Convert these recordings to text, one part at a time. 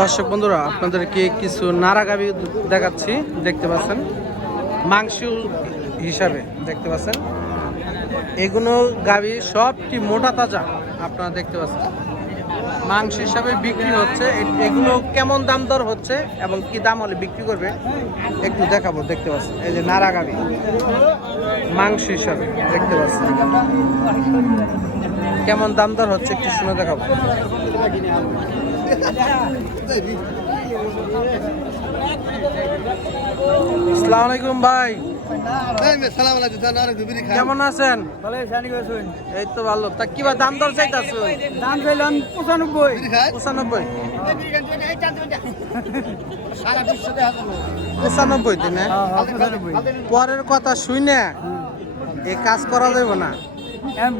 দর্শক বন্ধুরা আপনাদেরকে কিছু নারা গাভী দেখাচ্ছি, দেখতে পাচ্ছেন মাংস হিসাবে দেখতে পাচ্ছেন। এগুলো গাভী সবটি মোটা তাজা, আপনারা দেখতে পাচ্ছেন মাংস হিসাবে বিক্রি হচ্ছে। এগুলো কেমন দাম দর হচ্ছে এবং কি দাম হলে বিক্রি করবে একটু দেখাবো। দেখতে পাচ্ছেন এই যে নারা গাভী মাংস হিসাবে দেখতে পাচ্ছেন, কেমন দাম দর হচ্ছে একটু শুনে দেখাবো। আসসালামু আলাইকুম ভাই, কেমন আছেন? এই তো ভালো। তা কিবা দাম দর চাইতাছ? দাম চাইলাম 95 95 দিনে পরের কথা শুনে এই কাজ করা যাবে না।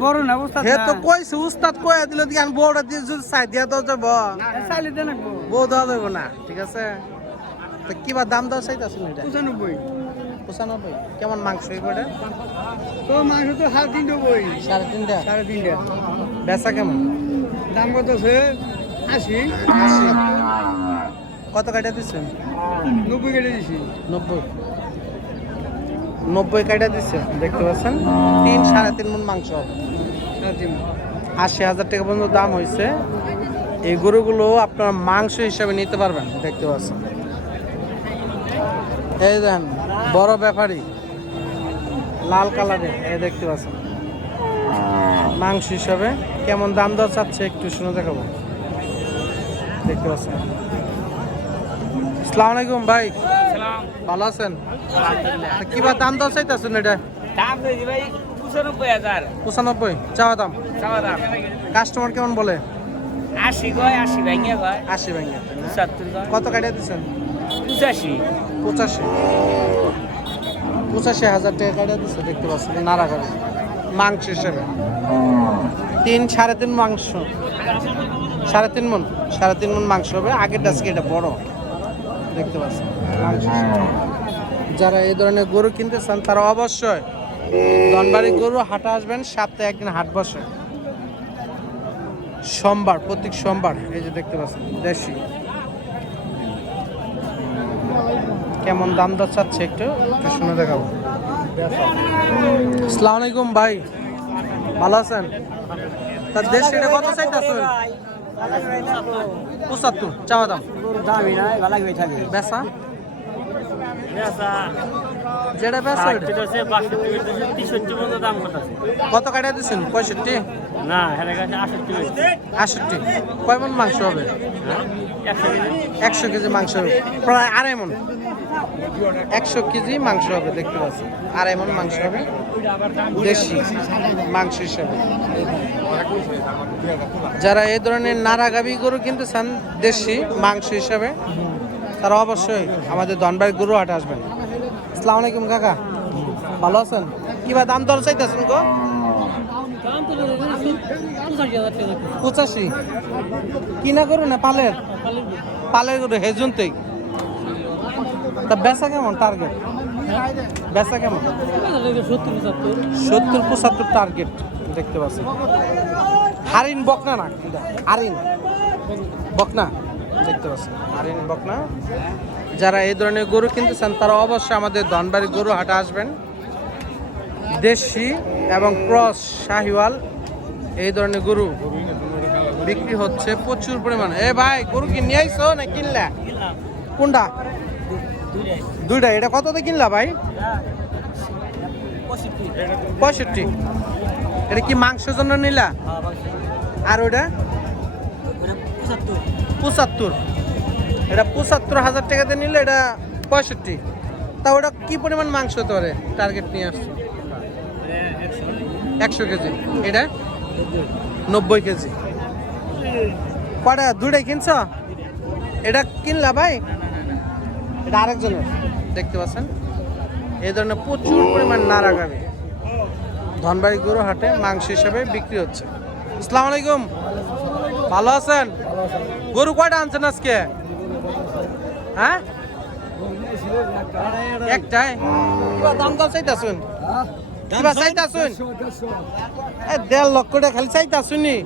বড় না উস্তাদ হে তো কইছে উস্তাদ কইয়া দিল দিয়ান বড় দিয়ে যদি চাই দিয়া দাও যাব চাইলে দেন রাখবো বউ দেওয়া যাবে না, ঠিক আছে? তো কিবা দাম দর চাইতাছেন এটা? 95 কেমন মাংস এটা? তো মাংস তো 3.5 বই 3.5 3.5 বেচা কেমন? দাম কত আছে 80 কত কাটা দিচ্ছেন? 90 কেটে দিছি 90 কাটা দিচ্ছে দেখতে পাচ্ছেন। 3-3.5 মণ মাংস হবে। 80,000 টাকা পর্যন্ত দাম হয়েছে। এই গরুগুলো আপনার মাংস হিসাবে নিতে পারবেন, দেখতে পাচ্ছেন। এই দেখেন বড় ব্যাপারী লাল কালারের, এই দেখতে পাচ্ছেন মাংস হিসাবে কেমন দাম দর চাচ্ছে একটু শুনে দেখাবো। দেখতে পাচ্ছেন। আসসালামু আলাইকুম ভাই, ভালো আছেন? কিবা দাম দর চাইতেছেন এটা? দাম দিই ভাই 95000 95 চাওয়া দাম। কাস্টমার কেমন বলে? 80 কয় 80 ভাঙিয়া কয় 80 ভাঙে। 70 কয় কত কাটিয়ে দিচ্ছেন? 85 85,000 টাকা কাটিয়ে দিচ্ছে, দেখতে পাচ্ছেন নারা গাভী মাংস হিসেবে। 3-3.5 মাংস, 3.5 মণ 3.5 মণ মাংস হবে। আগের ডাসকে এটা বড়, দেখতে পাচ্ছেন মাংস হিসেবে। যারা এই ধরনের গরু কিনতে চান তারা অবশ্যই ধনবাড়ি গরু হাটে আসবেন। সপ্তাহে একদিন হাট বসে, সোমবার, প্রত্যেক সোমবার। এই যে দেখতে পাচ্ছেন দেশি। কেমন দাম দর চাচ্ছে একটু শুনে দেখাবো। আসসালামু আলাইকুম ভাই, ভালো আছেন? তার দেশি এটা কত চাইতেছেন? 75 চাওয়া দাম। দামি নাই ভালো হয়ে থাকে বেচা বেচা যেটা বেচা এটা আছে 62 পর্যন্ত দাম কত আছে কত কাটিয়ে দিচ্ছেন? 65 না হেরে গেছে 68 কয় মণ মাংস হবে? 100 কেজি মাংস হবে, প্রায় 2.5 মণ। 100 কেজি মাংস হবে, দেখতে পাচ্ছি 2.5 মণ মাংস হবে দেশি মাংস হিসাবে। যারা এই ধরনের নারা গাভী গরু কিনতে চান দেশি মাংস হিসাবে তারা অবশ্যই আমাদের ধনবাড়ি গরু হাটে আসবেন। আসসালামু আলাইকুম কাকা, ভালো আছেন? কিবা দাম দর চাইতেছেন গো? 85 কিনা গরু না পালের? পালের গরু হেজুন থেকে। তা বেচা কেমন টার্গেট? বেচা কেমন? 70-75 টার্গেট, দেখতে পাচ্ছেন। হারিন বকনা না, হারিন বকনা, দেখতে পাচ্ছেন হারিন বকনা। যারা এই ধরনের গরু কিনতে চান তারা অবশ্যই আমাদের ধনবাড়ি গরু হাটে আসবেন। দেশি এবং ক্রস শাহিওয়াল এই ধরনের গরু বিক্রি হচ্ছে প্রচুর পরিমাণে। এ ভাই গরু কি নিয়ে আইছো না কিনলা? কোনটা? দুইটা। এটা কততে কিনলা ভাই? 65। এটা কি মাংসের জন্য নিলা? আর ওটা 75। এটা 75,000 টাকাতে নিলে এটা 65। তা ওটা কি পরিমাণ মাংস হতে পারে টার্গেট নিয়ে আসছো? 100 কেজি। এটা 90 কেজি। কটা? দুটাই কিনছ? এটা কিনলা ভাই? এটা আরেকজনের, দেখতে পাচ্ছেন এই ধরনের প্রচুর পরিমাণ নারা গাভী ধনবাড়ি গরু হাটে মাংস হিসাবে বিক্রি হচ্ছে। আসসালামু আলাইকুম, ভালো আছেন? গরু কয়টা আনছেন আজকে? হ্যাঁ একটাই। কিবা দাম দর চাইতাছুন? কিবা চাইতাছুন? 1.5 লক্ষ টাকা খালি চাইতাছুনি?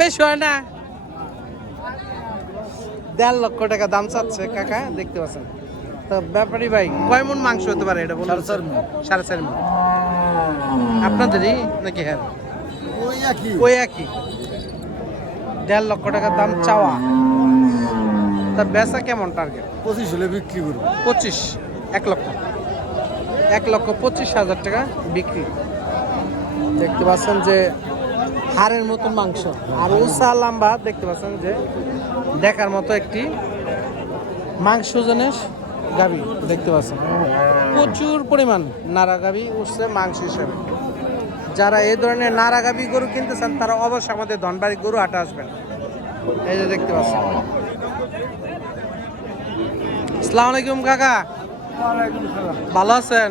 বেশি হয় না? 1.5 লক্ষ টাকা দাম চাচ্ছে কাকা, দেখতে পাচ্ছেন। তো ব্যাপারী ভাই কয় মন মাংস হতে পারে এটা বলুন? 4.5 মন। আপনাদেরই নাকি? হ্যাঁ, ওই একই। 1.5 লক্ষ টাকা দাম চাওয়া। তা বেচা কেমন টার্গেট? 25 হলে বিক্রি করবো। 25, 1,25,000 টাকা বিক্রি। দেখতে পাচ্ছেন যে হাড়ের মতন মাংস আর উঁচা লম্বা, দেখতে পাচ্ছেন যে দেখার মতো একটি মাংস ওজনের গাভী দেখতে পাচ্ছেন। প্রচুর পরিমাণ নাড়া গাভী উঠছে মাংস হিসেবে। যারা এই ধরনের নাড়া গাভী গরু কিনতেছেন তারা অবশ্যই আমাদের ধনবাড়ি গরু হাটে আসবেন। এই যে দেখতে পাচ্ছেন। আসসালামু আলাইকুম কাকা, ভালো আছেন?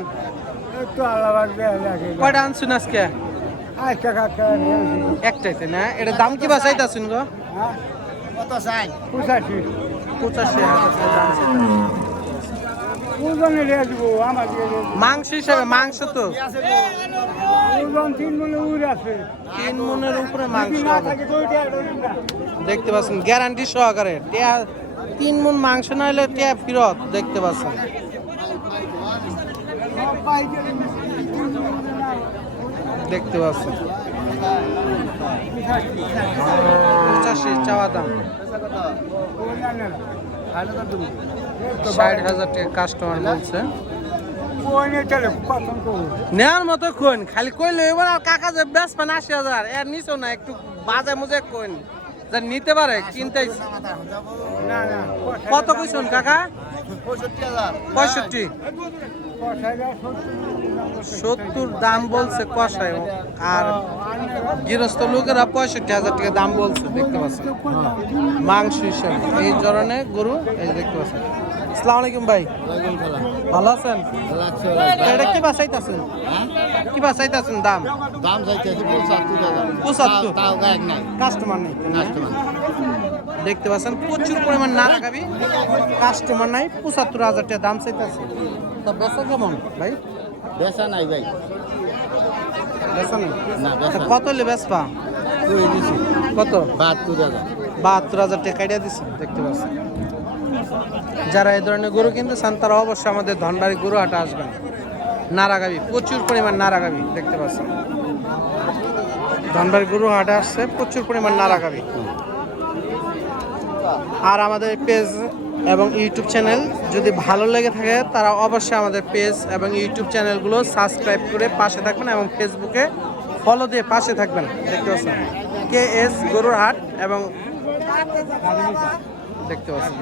কয়টা আনছেন আজকে? একটাইতে না? এটা দাম কি বাঁচাইতেছেন গো? 85,000 টাকা দাম চাইতেছেন। মাংস হিসাবে মাংস তো 3 মনের উপরে মাংস হবে। দেখতে পাচ্ছেন গ্যারান্টি সহকারে 3 মন মাংস না হলে টিয়া ফিরত। দেখতে পাচ্ছেন দেখতে পাচ্ছেন 85 চাওয়া দাম। 60,000 টাকা কাস্টমার বলছে। নেওয়ার মতো কোন খালি কইলে এবার কাকা যে বেশ পান 80,000 এর নিচেও না, একটু বাজে মুজে কোন যা নিতে পারে চিন্তাই। কত কইছেন কাকা? 65, 70 দাম বলছে কষায়। আর গৃহস্থ লোকেরা 65,000 টাকা দাম বলছে। দেখতে পাচ্ছেন মাংস হিসেবে এই ধরনের গরু। এই দেখতে পাচ্ছেন। আসসালামু আলাইকুম ভাই, ভালো আছেন? এটা কি বাঁচাইতেছেন? কি বাঁচাইতেছেন দাম? দাম চাইতেছে 75,000। 75? তাও গায়ক নাই, কাস্টমার নেই। কাস্টমার। দেখতে পাচ্ছেন প্রচুর পরিমাণ নাড়া গাবি, কাস্টমার নাই। 75,000 টাকা দাম চাইতেছে। তো বেচা কেমন ভাই? বেচা নাই ভাই, বেচা নেই না তো বেচা। কত হলে বেচবা? কত? 72,000। 72,000 টাকা কাটিয়ে দিচ্ছে। দেখতে পাচ্ছেন যারা এই ধরনের গরু কিনতে চান তারা অবশ্যই আমাদের ধনবাড়ি গরু হাটে আসবেন। নারাগাবি প্রচুর পরিমাণ নারাগাবি দেখতে পাচ্ছেন। ধনবাড়ি গরু হাটে আসছে প্রচুর পরিমাণ নারাগাবি। আর আমাদের পেজ এবং ইউটিউব চ্যানেল যদি ভালো লেগে থাকে তারা অবশ্যই আমাদের পেজ এবং ইউটিউব চ্যানেলগুলো সাবস্ক্রাইব করে পাশে থাকবেন এবং ফেসবুকে ফলো দিয়ে পাশে থাকবেন। দেখতে পাচ্ছেন KS গরুর হাট এবং দেখতে পাচ্ছেন